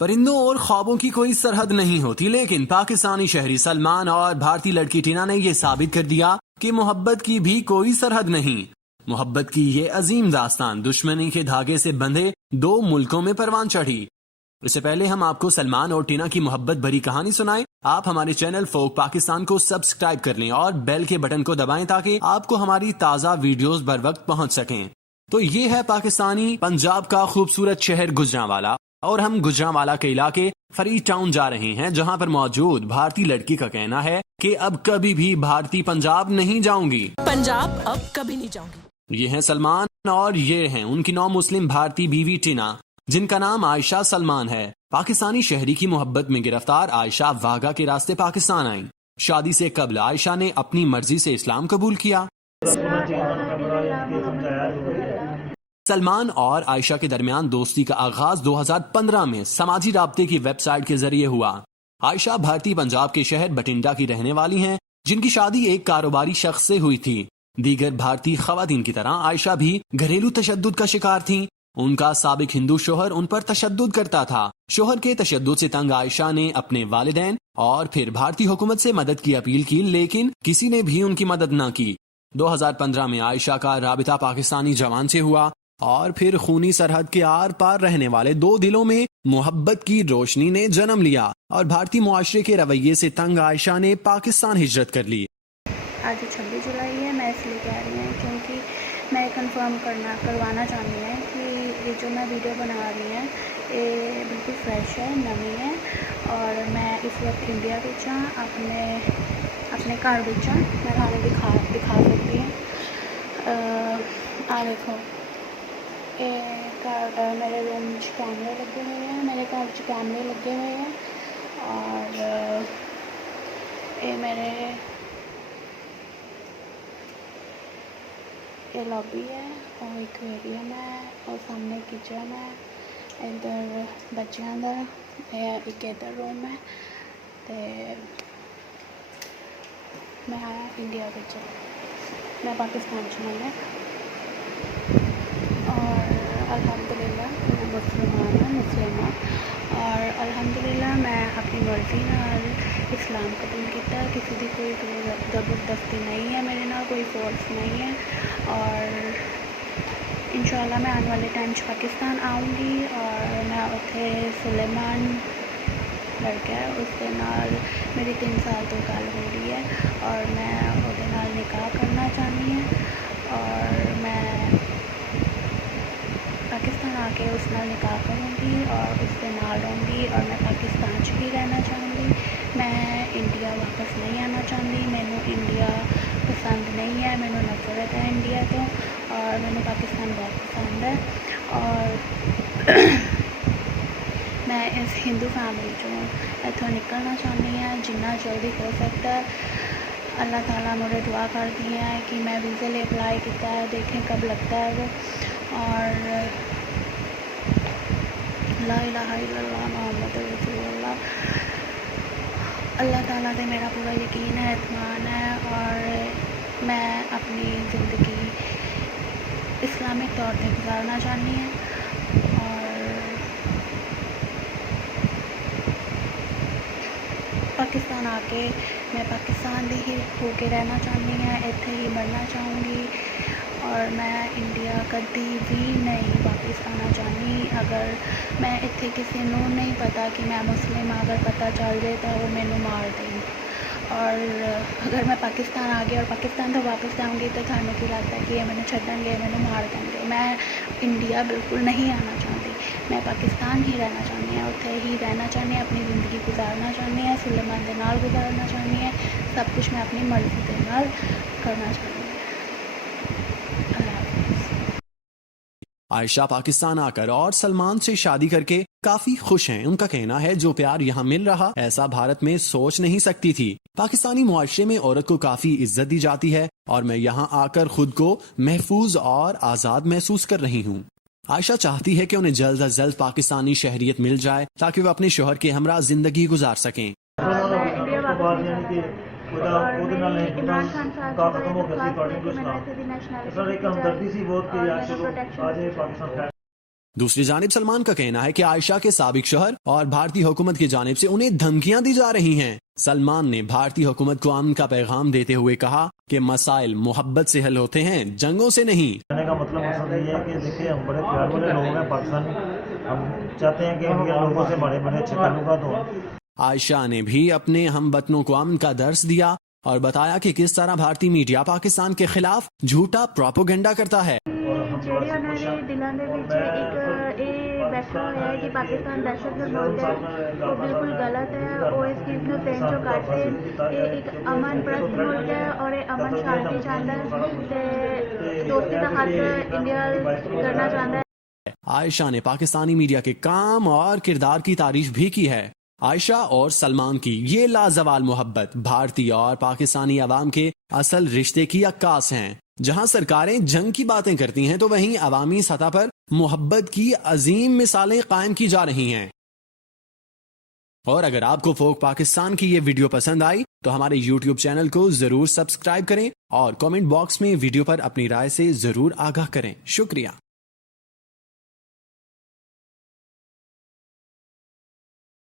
پرندوں اور خوابوں کی کوئی سرحد نہیں ہوتی، لیکن پاکستانی شہری سلمان اور بھارتی لڑکی ٹینا نے یہ ثابت کر دیا کہ محبت کی بھی کوئی سرحد نہیں۔ محبت کی یہ عظیم داستان دشمنی کے دھاگے سے بندھے دو ملکوں میں پروان چڑھی۔ اس سے پہلے ہم آپ کو سلمان اور ٹینا کی محبت بھری کہانی سنائیں، آپ ہمارے چینل فوک پاکستان کو سبسکرائب کر لیں اور بیل کے بٹن کو دبائیں تاکہ آپ کو ہماری تازہ ویڈیوز بر وقت پہنچ سکیں۔ تو یہ ہے پاکستانی پنجاب کا خوبصورت شہر گجرانوالہ، اور ہم گجرانوالہ کے علاقے فرید ٹاؤن جا رہے ہیں، جہاں پر موجود بھارتی لڑکی کا کہنا ہے کہ اب کبھی بھی بھارتی پنجاب نہیں جاؤں گی، پنجاب اب کبھی نہیں جاؤں گی۔ یہ ہیں سلمان اور یہ ہیں ان کی نو مسلم بھارتی بیوی ٹینا، جن کا نام عائشہ سلمان ہے۔ پاکستانی شہری کی محبت میں گرفتار عائشہ واگا کے راستے پاکستان آئیں۔ شادی سے قبل عائشہ نے اپنی مرضی سے اسلام قبول کیا۔ سلمان اور عائشہ کے درمیان دوستی کا آغاز 2015 میں سماجی رابطے کی ویب سائٹ کے ذریعے ہوا۔ عائشہ بھارتی پنجاب کے شہر بٹنڈا کی رہنے والی ہیں، جن کی شادی ایک کاروباری شخص سے ہوئی تھی۔ دیگر بھارتی خواتین کی طرح عائشہ بھی گھریلو تشدد کا شکار تھیں۔ ان کا سابق ہندو شوہر ان پر تشدد کرتا تھا۔ شوہر کے تشدد سے تنگ عائشہ نے اپنے والدین اور پھر بھارتی حکومت سے مدد کی اپیل کی، لیکن کسی نے بھی ان کی مدد نہ کی۔ 2015 میں عائشہ کا رابطہ پاکستانی جوان سے ہوا اور پھر خونی سرحد کے آر پار رہنے والے دو دلوں میں محبت کی روشنی نے جنم لیا، اور بھارتی معاشرے کے رویے سے تنگ عائشہ نے پاکستان ہجرت کر لی۔ آج 26 جولائی ہے، میں اس لیے کہہ رہی ہوں کیونکہ میں کنفرم کروانا چاہتی ہوں کہ یہ جو میں ویڈیو بنا رہی ہوں یہ بالکل فریش ہے، نوی ہے، اور میں اس وقت انڈیا بچ ہاں، اپنے گھر بچ ہاں، میں تھانوں دکھا سکتی ہوں۔ آ دیکھو، میرے روم کیمرے لگے ہوئے ہیں، میرے گھر کیمرے لگے ہوئے ہیں، اور یہ لابی ہے اور ایکویریم ہے، اور سامنے کچن ہے، ادھر بچیاں دا ایک ادھر روم ہے۔ تے میں انڈیا بچ میں پاکستان چ اور الحمدللہ میں مسلم ہوں، اور الحمدللہ میں اپنی مرضی نال اسلام قبول کیتا، کسی دی کوئی زبردستی نہیں ہے، میرے نال کوئی فورس نہیں ہے، اور انشاءاللہ میں آنے والے ٹائم پاکستان آؤں گی، اور میں اتنے سلیمان لڑکا ہے اس کے نال میری 3 سال تو گل ہو رہی ہے، اور میں وہ نال نکاح کرنا چاہتی ہوں، اور میں پاکستان آ کے اس نال نکاح کروں گی اور اس کے نال رہوں گی، اور میں پاکستان چ بھی رہنا چاہوں گی۔ میں انڈیا واپس نہیں آنا چاہتی، مینوں انڈیا پسند نہیں ہے، مینوں نفرت ہے انڈیا تو، اور مینوں پاکستان بہت پسند ہے، اور میں اس ہندو فیملی چوں اتوں نکلنا چاہتی ہوں جنہ جلدی ہو سکتا ہے۔ اللہ تعالیٰ مجھے دعا کرتی ہیں کہ میں ویزے لیے اپلائی کیتا ہے، دیکھیں کب لگتا ہے وہ، اور لا الہ الا اللہ محمد رسول اللہ۔ اللہ تعالیٰ سے میرا پورا یقین ہے، اطمینان ہے، اور میں اپنی زندگی اسلامک طور پہ گزارنا چاہتی ہوں، اور پاکستان آ کے میں پاکستان دی ہی ہو کے رہنا چاہتی ہوں، اتنے ہی مرنا چاہوں گی، اور میں انڈیا کدی بھی نہیں واپس آنا چاہتی۔ اگر میں اتنے کسی نوں نہیں پتا کہ میں مسلم، اگر پتہ چل جائے تو وہ مینوں مار دیں، اور اگر میں پاکستان آ گیا اور پاکستان تو واپس جاؤں گی تو تھانوں کی لگتا ہے کہ یہ مینوں چھڈن گے، مینوں مار دیں گے۔ میں انڈیا بالکل نہیں آنا چاہتی، میں پاکستان ہی رہنا چاہتی ہوں، اتنے ہی رہنا چاہتی ہوں، اپنی زندگی گزارنا چاہتی ہوں، سلیمان دے نال گزارنا چاہتی ہوں، سب کچھ میں اپنی مرضی دے نال کرنا چاہتی ہوں۔ عائشہ پاکستان آ کر اور سلمان سے شادی کر کے کافی خوش ہیں۔ ان کا کہنا ہے جو پیار یہاں مل رہا ایسا بھارت میں سوچ نہیں سکتی تھی۔ پاکستانی معاشرے میں عورت کو کافی عزت دی جاتی ہے، اور میں یہاں آ کر خود کو محفوظ اور آزاد محسوس کر رہی ہوں۔ عائشہ چاہتی ہے کہ انہیں جلد از جلد پاکستانی شہریت مل جائے تاکہ وہ اپنے شوہر کے ہمراہ زندگی گزار سکیں۔ عمران خان صاحب سے درخواست ہے کہ میں نے ایسے بھی نیشنلٹی دوسری جانب سلمان کا کہنا ہے کہ عائشہ کے سابق شوہر اور بھارتی حکومت کی جانب سے انہیں دھمکیاں دی جا رہی ہیں۔ سلمان نے بھارتی حکومت کو امن کا پیغام دیتے ہوئے کہا کہ مسائل محبت سے حل ہوتے ہیں، جنگوں سے نہیں۔ کہنے کا مطلب یہ ہے کہ دیکھیے ہم بڑے پیار والے لوگ ہیں پاکستانی، ہم چاہتے ہیں کہ انڈیا لوگوں سے بڑے اچھے تعلقات ہوں۔ عائشہ نے بھی اپنے ہم وطنوں کو امن کا درس دیا اور بتایا کہ کس طرح بھارتی میڈیا پاکستان کے خلاف جھوٹا پروپیگنڈا کرتا ہے۔ ਜਿਹੜੇ ਉਹਨਾਂ ਦੇ ਦਿਲਾਂ ਦੇ ਵਿੱਚ ਇੱਕ ਇਹ ਬੈਠਾ ਹੋਇਆ ਹੈ ਕਿ ਪਾਕਿਸਤਾਨ ਦਹਿਸ਼ਤਗਰਦ ਮੁਲਕ ਹੈ, ਉਹ ਬਿਲਕੁਲ ਗਲਤ ਹੈ। ਉਹ ਇਸ ਚੀਜ਼ ਨੂੰ ਤਿੰਨ ਚੋਂ ਕੱਟ ਦੇਣ। ਇਹ ਇੱਕ ਅਮਨ ਪ੍ਰਸਤ ਮੁਲਕ ਹੈ ਔਰ ਇਹ ਅਮਨ ਸ਼ਾਂਤੀ ਚਾਹੁੰਦਾ ਹੈ ਤੇ ਦੋਸਤੀ ਦਾ ਹੱਥ ਇੰਡੀਆ ਕਰਨਾ ਚਾਹੁੰਦਾ ہے۔ عائشہ نے پاکستانی میڈیا کے کام اور کردار کی تعریف بھی کی ہے۔ عائشہ اور سلمان کی یہ لازوال محبت بھارتی اور پاکستانی عوام کے اصل رشتے کی عکاس ہیں۔ جہاں سرکاریں جنگ کی باتیں کرتی ہیں تو وہیں عوامی سطح پر محبت کی عظیم مثالیں قائم کی جا رہی ہیں۔ اور اگر آپ کو فوک پاکستان کی یہ ویڈیو پسند آئی تو ہمارے یوٹیوب چینل کو ضرور سبسکرائب کریں اور کامنٹ باکس میں ویڈیو پر اپنی رائے سے ضرور آگاہ کریں۔ شکریہ۔